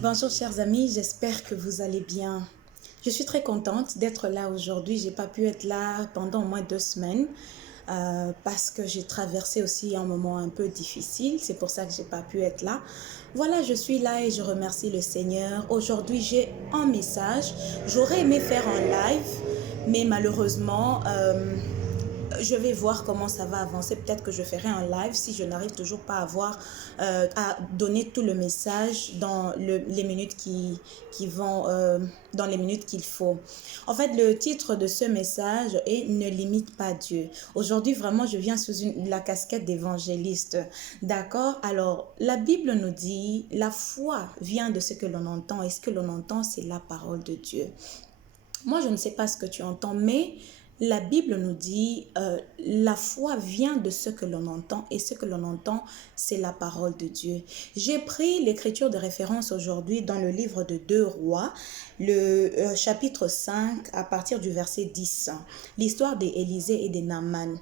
Bonjour chers amis, j'espère que vous allez bien. Je suis très contente d'être là aujourd'hui. J'ai pas pu être là pendant au moins 2 semaines parce que j'ai traversé aussi un moment un peu difficile. C'est pour ça que j'ai pas pu être là. Voilà, je suis là et je remercie le Seigneur. Aujourd'hui, j'ai un message. J'aurais aimé faire un live, mais malheureusement, je vais voir comment ça va avancer. Peut-être que je ferai un live si je n'arrive toujours pas à donner tout le message dans les minutes qui vont, dans les minutes qu'il faut. En fait, le titre de ce message est Ne limite pas Dieu. Aujourd'hui, vraiment, je viens sous la casquette d'évangéliste. D'accord? Alors, la Bible nous dit, la foi vient de ce que l'on entend et ce que l'on entend, c'est la parole de Dieu. Moi, je ne sais pas ce que tu entends, mais la Bible nous dit, la foi vient de ce que l'on entend et ce que l'on entend, c'est la parole de Dieu. J'ai pris l'écriture de référence aujourd'hui dans le livre de 2 Rois, le chapitre 5 à partir du verset 10, l'histoire d'Élisée et de Naaman.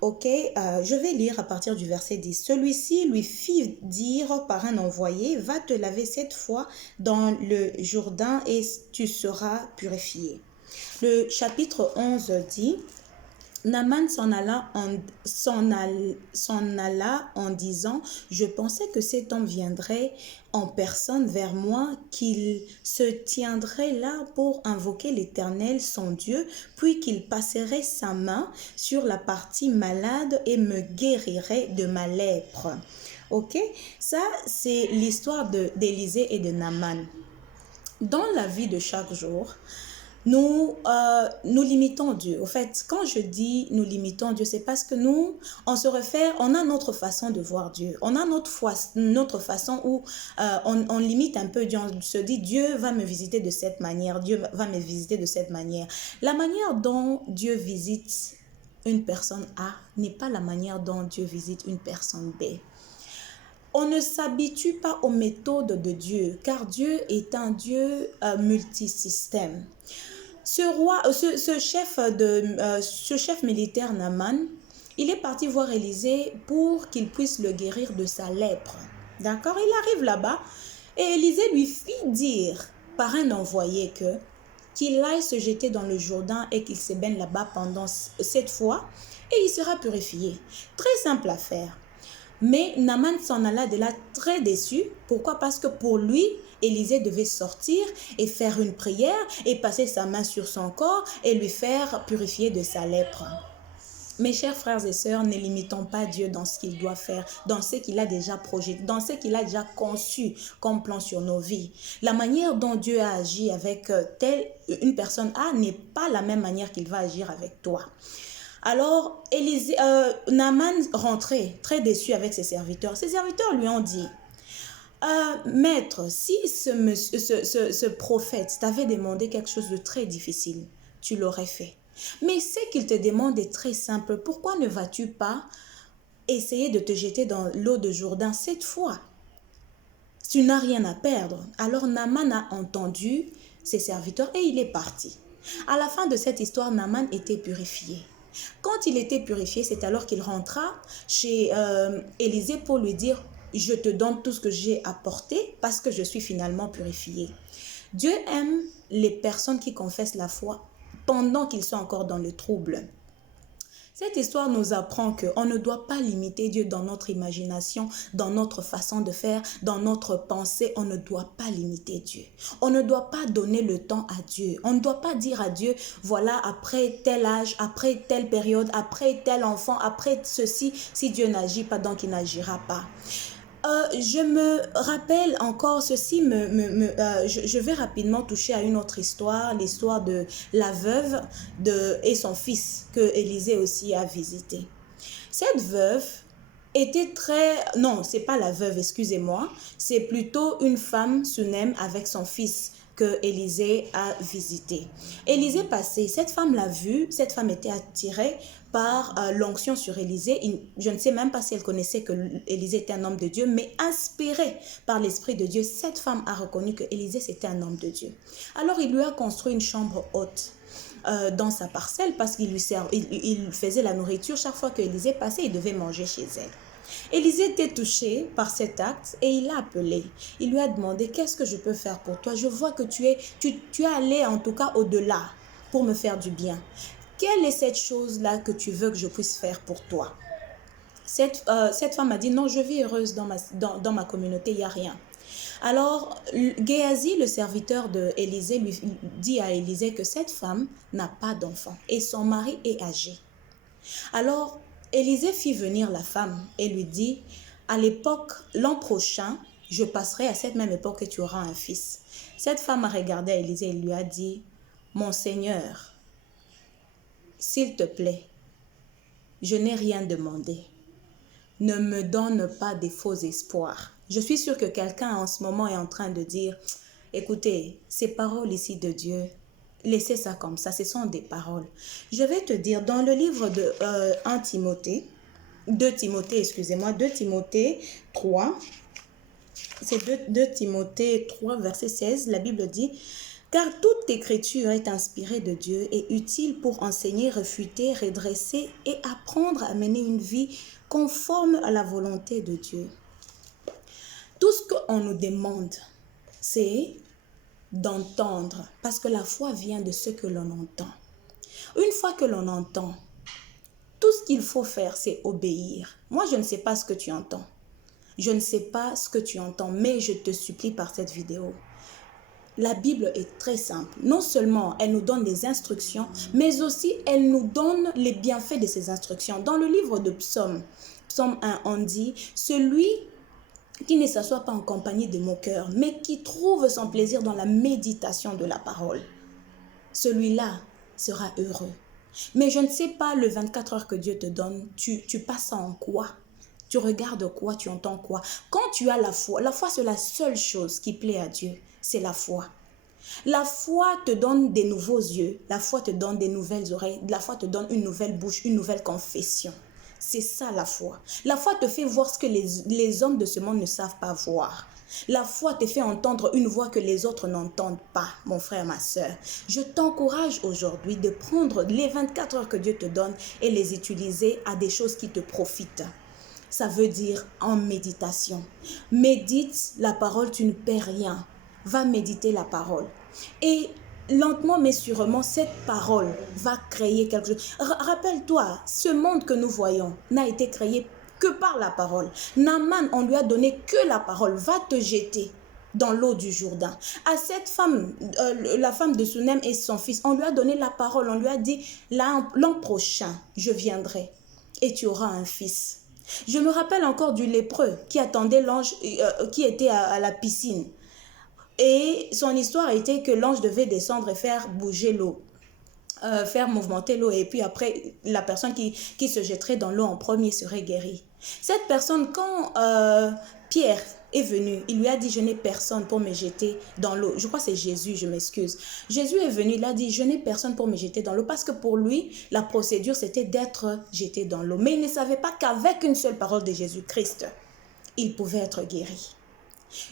Ok, je vais lire à partir du verset 10. Celui-ci lui fit dire par un envoyé, va te laver 7 fois dans le Jourdain et tu seras purifié. Le chapitre 11 dit, Naaman s'en alla en disant, je pensais que cet homme viendrait en personne vers moi, qu'il se tiendrait là pour invoquer l'Éternel, son Dieu, puis qu'il passerait sa main sur la partie malade et me guérirait de ma lèpre. Ok, ça c'est l'histoire d'Élisée et de Naaman. Dans la vie de chaque jour, nous limitons Dieu. Au fait, quand je dis nous limitons Dieu, c'est parce que on a notre façon de voir Dieu. On a notre façon où on limite un peu Dieu. On se dit, Dieu va me visiter de cette manière, Dieu va me visiter de cette manière. La manière dont Dieu visite une personne A n'est pas la manière dont Dieu visite une personne B. On ne s'habitue pas aux méthodes de Dieu, car Dieu est un Dieu multisystème. Ce chef militaire Naaman, il est parti voir Élisée pour qu'il puisse le guérir de sa lèpre. D'accord? Il arrive là-bas et Élisée lui fit dire par un envoyé qu'il aille se jeter dans le Jourdain et qu'il se baigne là-bas pendant 7 fois et il sera purifié. Très simple à faire. Mais Naaman s'en alla de là très déçu. Pourquoi? Parce que pour lui, Élisée devait sortir et faire une prière et passer sa main sur son corps et lui faire purifier de sa lèpre. Mes chers frères et sœurs, ne limitons pas Dieu dans ce qu'il doit faire, dans ce qu'il a déjà projeté, dans ce qu'il a déjà conçu comme plan sur nos vies. La manière dont Dieu a agi avec une personne A n'est pas la même manière qu'il va agir avec toi. Alors, Naaman rentrait très déçu avec ses serviteurs. Ses serviteurs lui ont dit, maître, si ce prophète t'avait demandé quelque chose de très difficile, tu l'aurais fait. Mais ce qu'il te demande est très simple. Pourquoi ne vas-tu pas essayer de te jeter dans l'eau de Jourdain 7 fois? Tu n'as rien à perdre. Alors Naaman a entendu ses serviteurs et il est parti. À la fin de cette histoire, Naaman était purifié. Quand il était purifié, c'est alors qu'il rentra chez Élisée pour lui dire, je te donne tout ce que j'ai apporté parce que je suis finalement purifié. Dieu aime les personnes qui confessent la foi pendant qu'ils sont encore dans le trouble. Cette histoire nous apprend qu'on ne doit pas limiter Dieu dans notre imagination, dans notre façon de faire, dans notre pensée. On ne doit pas limiter Dieu. On ne doit pas donner le temps à Dieu. On ne doit pas dire à Dieu, voilà, après tel âge, après telle période, après tel enfant, après ceci, si Dieu n'agit pas, donc il n'agira pas. Je me rappelle encore ceci, je vais rapidement toucher à une autre histoire, l'histoire de la veuve et son fils que Élisée aussi a visité. Cette veuve était non, c'est pas la veuve, excusez-moi, c'est plutôt une femme Sunem avec son fils que Élisée a visité. Élisée passait, cette femme l'a vue, cette femme était attirée par l'onction sur Élisée. Je ne sais même pas si elle connaissait que Élisée était un homme de Dieu, mais inspirée par l'Esprit de Dieu, cette femme a reconnu que Élisée c'était un homme de Dieu. Alors il lui a construit une chambre haute dans sa parcelle parce qu'il il faisait la nourriture. Chaque fois que Élisée passait, il devait manger chez elle. Élisée était touché par cet acte et il l'a appelé. Il lui a demandé, qu'est-ce que je peux faire pour toi? Je vois que tu es allé en tout cas au-delà pour me faire du bien. Quelle est cette chose-là que tu veux que je puisse faire pour toi? Cette femme a dit, non, je vis heureuse dans ma communauté, il n'y a rien. Alors, Géasi, le serviteur d'Élisée, lui dit à Élisée que cette femme n'a pas d'enfant et son mari est âgé. Alors, Élisée fit venir la femme et lui dit, à l'époque, l'an prochain, je passerai à cette même époque et tu auras un fils. Cette femme a regardé à Élisée et lui a dit, mon Seigneur, s'il te plaît, je n'ai rien demandé. Ne me donne pas des faux espoirs. Je suis sûre que quelqu'un en ce moment est en train de dire, écoutez, ces paroles ici de Dieu, laissez ça comme ça, ce sont des paroles. Je vais te dire, dans le livre de 2 Timothée 3, c'est 2 Timothée 3, verset 16, la Bible dit, car toute écriture est inspirée de Dieu et utile pour enseigner, réfuter, redresser et apprendre à mener une vie conforme à la volonté de Dieu. Tout ce qu'on nous demande, c'est d'entendre, parce que la foi vient de ce que l'on entend. Une fois que l'on entend, tout ce qu'il faut faire, c'est obéir. Moi, je ne sais pas ce que tu entends. Je ne sais pas ce que tu entends, mais je te supplie par cette vidéo. La Bible est très simple. Non seulement elle nous donne des instructions, mais aussi elle nous donne les bienfaits de ces instructions. Dans le livre de Psaume 1, on dit, celui qui ne s'assoit pas en compagnie de moqueurs, mais qui trouve son plaisir dans la méditation de la parole, celui-là sera heureux. Mais je ne sais pas le 24 heures que Dieu te donne, tu passes en quoi? Tu regardes quoi? Tu entends quoi? Quand tu as la foi c'est la seule chose qui plaît à Dieu, c'est la foi. La foi te donne des nouveaux yeux, la foi te donne des nouvelles oreilles, la foi te donne une nouvelle bouche, une nouvelle confession. C'est ça la foi. La foi te fait voir ce que les hommes de ce monde ne savent pas voir. La foi te fait entendre une voix que les autres n'entendent pas, mon frère, ma soeur. Je t'encourage aujourd'hui de prendre les 24 heures que Dieu te donne et les utiliser à des choses qui te profitent. Ça veut dire en méditation. Médite la parole, tu ne perds rien. Va méditer la parole. Et lentement mais sûrement, cette parole va créer quelque chose. Rappelle-toi, ce monde que nous voyons n'a été créé que par la parole. Naaman, on lui a donné que la parole. Va te jeter dans l'eau du Jourdain. À cette femme, la femme de Sunem et son fils, on lui a donné la parole. On lui a dit, l'an prochain, je viendrai et tu auras un fils. Je me rappelle encore du lépreux qui attendait l'ange, qui était à la piscine. Et son histoire était que l'ange devait descendre et faire bouger l'eau, faire mouvementer l'eau. Et puis après, la personne qui se jetterait dans l'eau en premier serait guérie. Cette personne, quand Pierre est venu, il lui a dit, je n'ai personne pour me jeter dans l'eau. Je crois que c'est Jésus, je m'excuse. Jésus est venu, il a dit, je n'ai personne pour me jeter dans l'eau. Parce que pour lui, la procédure, c'était d'être jeté dans l'eau. Mais il ne savait pas qu'avec une seule parole de Jésus-Christ, il pouvait être guéri.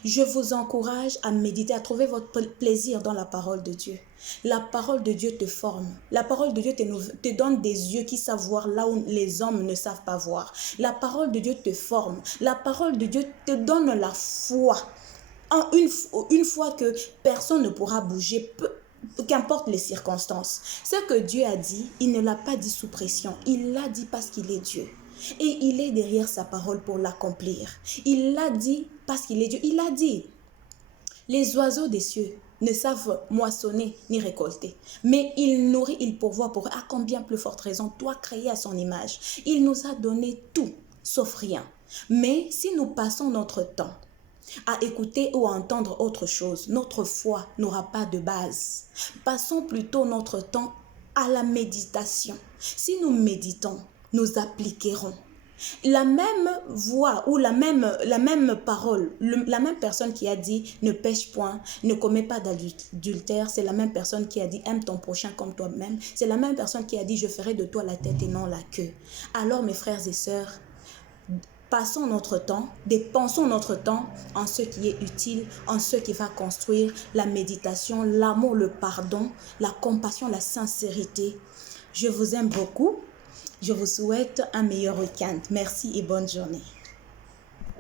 Je vous encourage à méditer, à trouver votre plaisir dans la parole de Dieu. La parole de Dieu te forme. La parole de Dieu te donne des yeux qui savent voir là où les hommes ne savent pas voir. La parole de Dieu te forme. La parole de Dieu te donne la foi. Une fois que personne ne pourra bouger, qu'importe les circonstances. Ce que Dieu a dit, il ne l'a pas dit sous pression. Il l'a dit parce qu'il est Dieu. Et il est derrière sa parole pour l'accomplir. Il l'a dit parce qu'il est Dieu. Il a dit, les oiseaux des cieux ne savent moissonner ni récolter. Mais il nourrit, il pourvoit pour eux. À combien plus forte raison, toi créé à son image. Il nous a donné tout, sauf rien. Mais si nous passons notre temps à écouter ou à entendre autre chose, notre foi n'aura pas de base. Passons plutôt notre temps à la méditation. Si nous méditons, nous appliquerons. La même voix ou la même parole, la même personne qui a dit ne pêche point, ne commets pas d'adultère, c'est la même personne qui a dit aime ton prochain comme toi-même, c'est la même personne qui a dit je ferai de toi la tête et non la queue. Alors mes frères et sœurs, passons notre temps, dépensons notre temps en ce qui est utile, en ce qui va construire la méditation, l'amour, le pardon, la compassion, la sincérité. Je vous aime beaucoup. Je vous souhaite un meilleur week-end. Merci et bonne journée.